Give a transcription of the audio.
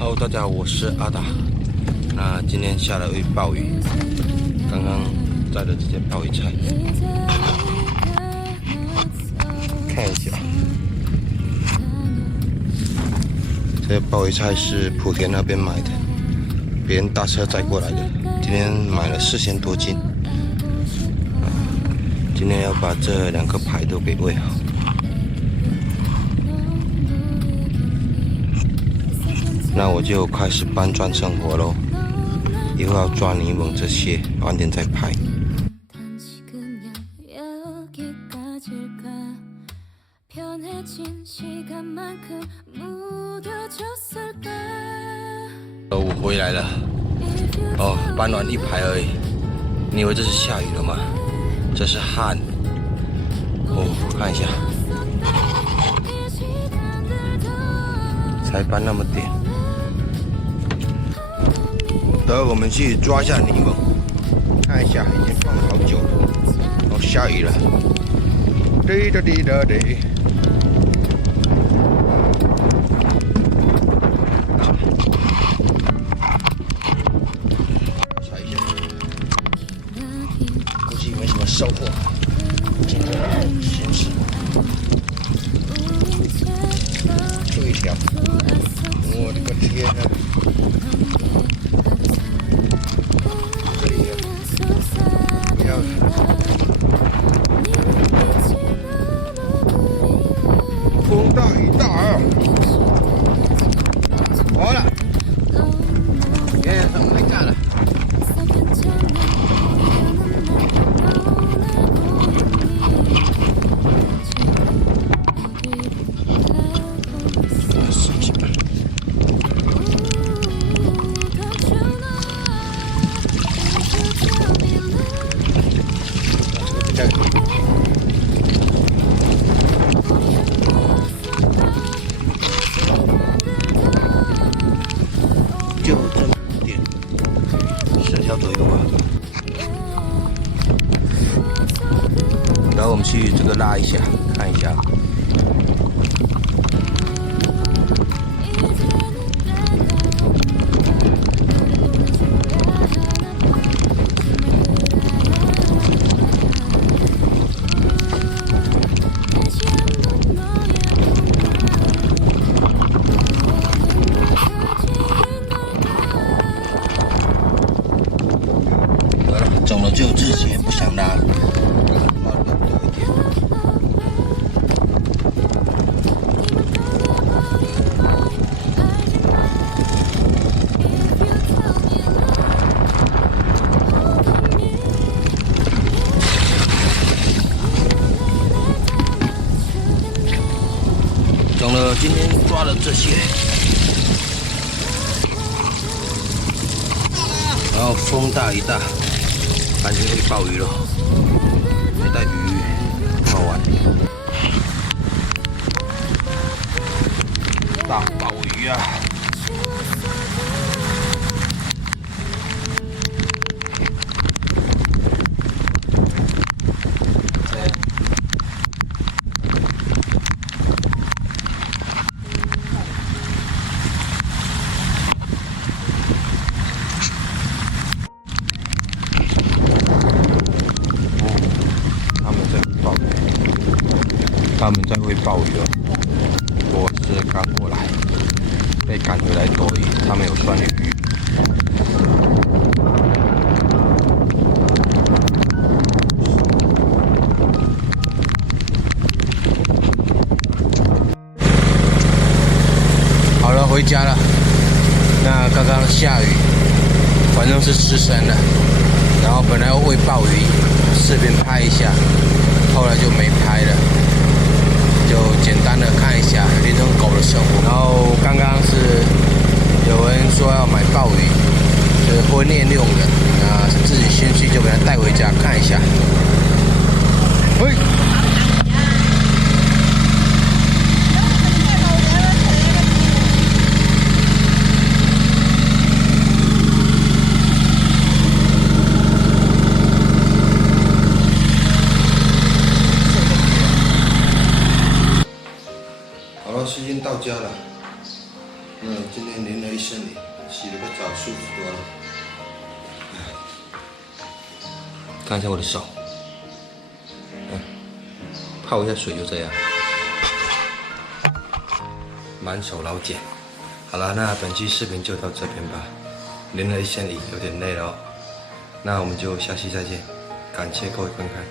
Hello， 大家好，我是阿达。那今天下了一暴雨，刚刚摘的这些鲍鱼菜，看一下，这些鲍鱼菜是莆田那边买的，别人大车载过来的，今天买了4000多斤。今天要把这2个排都给喂好。那我就开始搬砖生活喽，以后要抓柠檬这些，晚点再拍。我回来了，搬完一排而已。你以为这是下雨了吗？这是汗。看一下，才搬那么点。等会我们去抓一下柠檬，看一下，已经放了好久了。下雨了，滴答滴答滴。查一下，估计没什么收获。今天行驶，就一条，我的个天啊！风大雨大啊！好了，爷上开架了。就这么点，10条左右吧。然后我们去这个拉一下，看一下。总了就自己也不想拉，拉的多一点。总了，今天抓了这些，然后风大雨大。感觉会暴雨了，没带鱼，不好玩。大鲍鱼啊！他们在会暴雨了，我是刚过来，被赶回来躲雨。他们有酸鱼。好了，回家了。那刚刚下雨，反正是湿身了。然后本来要喂鲍鱼，视频拍一下，后来就没拍了。就简单的看一下林中狗的生活，然后刚刚是有人说要买鲍鱼，就是婚宴用的，那自己兴趣就给它带回家看一下。嘿。好了，时间到家了。那今天天淋了一身雨，洗了个澡舒服多了。看一下我的手，泡一下水就这样，满手老茧。好了，那本期视频就到这边吧。淋了一身雨，有点累了哦。那我们就下期再见，感谢各位观看。